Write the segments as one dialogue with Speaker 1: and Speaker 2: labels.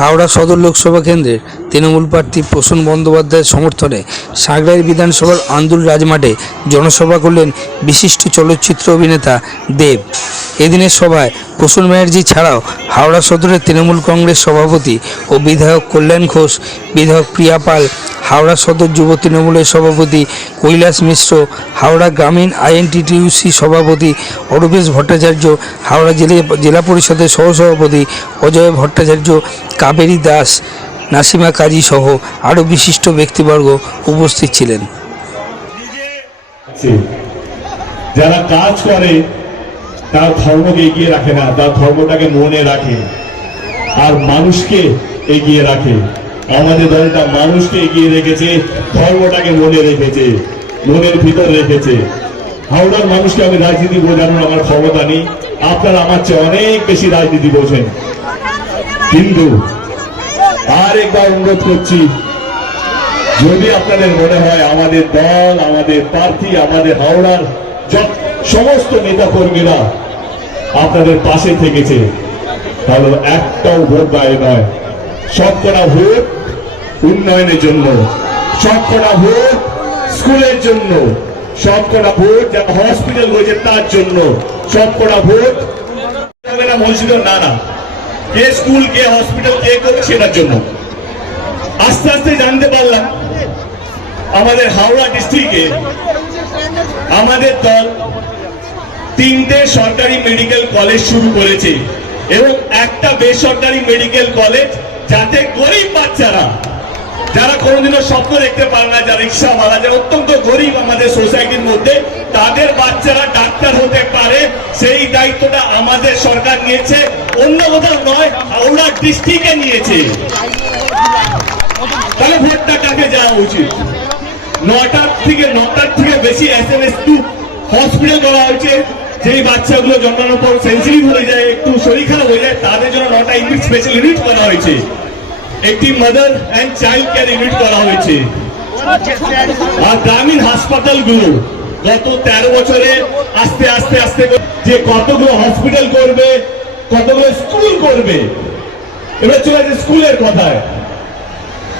Speaker 1: হাওড়া সদর লোকসভা কেন্দ্রের তৃণমূল প্রার্থী প্রসূন বন্দ্যোপাধ্যায়ের সমর্থনে সাগরাই বিধানসভার আন্দুল রাজমাঠে জনসভা করলেন বিশিষ্ট চলচ্চিত্র অভিনেতা দেব। এদিনের সভায় প্রসূন ব্যানার্জি ছাড়াও হাওড়া সদরের তৃণমূল কংগ্রেস সভাপতি ও বিধায়ক কল্যাণ ঘোষ, বিধায়ক প্রিয়া পাল, হাওড়া সদর যুব তৃণমূলের সভাপতি কৈলাস মিশ্র, হাওড়া গ্রামীণ আইএনটিটিউসি সভাপতি অরূপেশ ভট্টাচার্য, হাওড়া জেলা জেলা পরিষদের সহসভাপতি অজয় ভট্টাচার্য, কাবেরী দাস নাসিমা কাজী সহ আরও বিশিষ্ট ব্যক্তিবর্গ উপস্থিত ছিলেন।
Speaker 2: যারা কাজ করে, তার ধর্মকে এগিয়ে রাখে না, তার ধর্মটাকে মনে রাখে। আর মানুষকে এগিয়ে রাখে। আমাদের দলটা মানুষকে এগিয়ে রেখেছে, ধর্মটাকে মনে রেখেছে, মনের ভিতর রেখেছে। হাওড়ার মানুষকে আমি রাজনীতি বোঝানোর আমার ক্ষমতা নেই। আপনারা আমার চেয়ে অনেক বেশি রাজনীতি বোঝেন। কিন্তু আর একবার অনুরোধ করছি, যদি আপনাদের মনে হয় আমাদের দল, আমাদের প্রার্থী, আমাদের হাওড়ার সমস্ত নেতা কর্মীরা আপনাদের পাশে থেকেছে, তাহলে একটাও ভোট বাইরে নয়। সবকটা ভোট উন্নয়নের জন্য, সবকটা ভোট স্কুলের জন্য, সবকটা ভোট যারা হসপিটাল রয়েছে তার জন্য, সবকটা ভোট না না। কে স্কুল কে হসপিটাল কে করবে সেটার জন্য। আস্তে আস্তে জানতে পারলাম, আমাদের হাওড়া ডিস্ট্রিক্টে আমাদের দল তিনটে সরকারি মেডিকেল কলেজ শুরু করেছে এবং একটা বেসরকারি মেডিকেল কলেজ যাতে গরিব বাচ্চারা, যারা কোনোদিনও স্বপ্ন দেখতে পারে না যারা রিক্সাওয়ালা যারা অত্যন্ত গরিব আমাদের সোসাইটির মধ্যে, তাদের বাচ্চারা ডাক্তার হতে পারে। সেই দায়িত্বটা আমাদের সরকার নিয়েছে। অন্য কোথাও হাওড়া ডিস্ট্রিক্টে নিয়েছে। তাহলে ভোটটা কাকে যাওয়া উচিত? নটার থেকে নটার থেকে বেশি S M S to hospital করা হয়েছে। যেই বাচ্চাগুলো জন্মানোর পর সেন্সিটিভ হয়ে যায়, একটু শরীর খারাপ হয়ে যায়, তাদের জন্য নটা ইউনিট স্পেশাল ইউনিট করা হয়েছে। একটি mother and child care unit করা হয়েছে। আর গ্রামীণ হাসপাতালগুলো গত তেরো বছরে আস্তে আস্তে আস্তে যে কতগুলো হসপিটাল করবে কতগুলো স্কুল করবে? এবার চলে যাচ্ছে স্কুলের কথায়।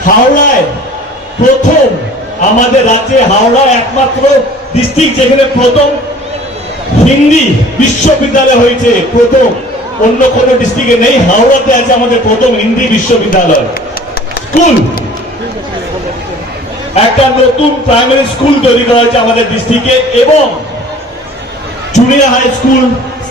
Speaker 2: হাওড়ায় প্রথম আমাদের রাজ্যে হাওড়া একমাত্র ডিস্ট্রিক্ট যেখানে প্রথম হিন্দি বিশ্ববিদ্যালয় হয়েছে, প্রথম। অন্য কোন ডিস্ট্রিক্টে নেই, হাওড়াতে আছে আমাদের প্রথম হিন্দি বিশ্ববিদ্যালয়। স্কুল। একটা নতুন প্রাইমারি স্কুল তৈরি করা হয়েছে আমাদের ডিস্ট্রিক্টে এবং junior high school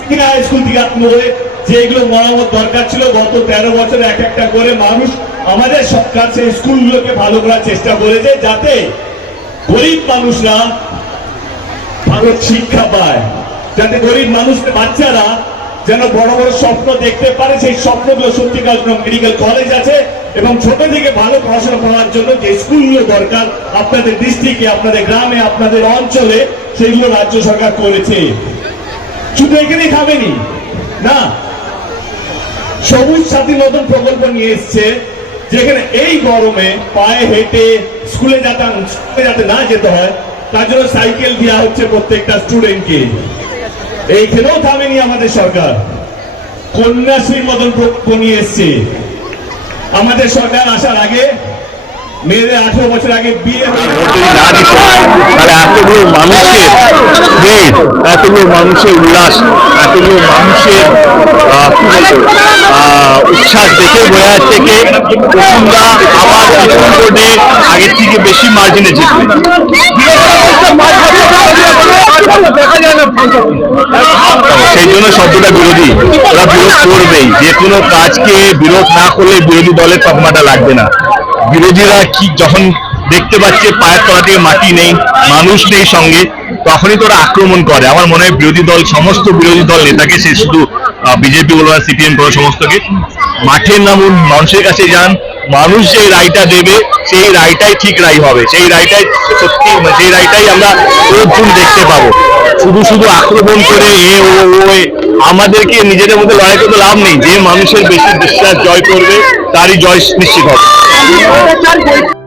Speaker 2: senior high school থেকে আরম্ভ করে যেগুলো মেরামত দরকার ছিল। গত তেরো এক একটা করে মানুষ আমাদের সরকার সেই স্কুলগুলোকে ভালো করার চেষ্টা করেছে যাতে গরিব মানুষরা ভালো শিক্ষা পায়। যাতে গরিব মানুষ বাচ্চারা যেন বড় বড় স্বপ্ন দেখতে পারে, সেই স্বপ্নগুলো সত্যিকার মেডিকেল কলেজ আছে এবং ছোট থেকে ভালো পড়াশোনা করার জন্য যে স্কুলগুলো দরকার আপনাদের ডিস্ট্রিক্টে আপনাদের গ্রামে, আপনাদের অঞ্চলে, সেগুলো রাজ্য সরকার করেছে। শুধু এখানেই খাবেনি না, সবুজ সাথী নতুন প্রকল্প নিয়ে এসছে, যেখানে এই গরমে পায়ে হেঁটে স্কুলে যাতে স্কুলে যাতে না যেতে হয়, তার জন্য সাইকেল দেওয়া হচ্ছে প্রত্যেকটা স্টুডেন্টকে। এইখানেও থামেনি আমাদের সরকার। কন্যাশ্রীর মতন প্রকল্প নিয়ে এসছে। আমাদের সরকার আসার আগে
Speaker 3: উচ্ছ্বাস দেখে বোঝা যাচ্ছে আবার আগের থেকে বেশি মার্জিনে জিতবে। সেই জন্য শব্দটা বিরোধী। ওরা বিরোধ করবেই। যে কোনো কাজকে বিরোধ না করলে বিরোধী দলের তকমাটা লাগবে না। বিরোধীরা কি যখন দেখতে পাচ্ছে পায়ের তলা মাটি নেই, মানুষ নেই সঙ্গে, তখনই তোরা আক্রমণ করে। আমার মনে হয় বিরোধী দল, সমস্ত বিরোধী দল নেতাকে সে শুধু বিজেপি বলো না সিপিএম বলো, সমস্তকে মাঠে নামুন, মানুষের কাছে যান, মানুষ যে রায়টা দেবে, সেই রায়টাই ঠিক রায় হবে। সেই রায়টাই সত্যি, সেই রায়টাই আমরা দেখতে পাবো। শুধু শুধু আক্রমণ করে এ ও ও আমাদেরকে নিজেদের মধ্যে লড়াই করতে লাভ নেই। যে মানুষের বেশি বিশ্বাস জয় করবে, তারই জয় নিশ্চিত হবে।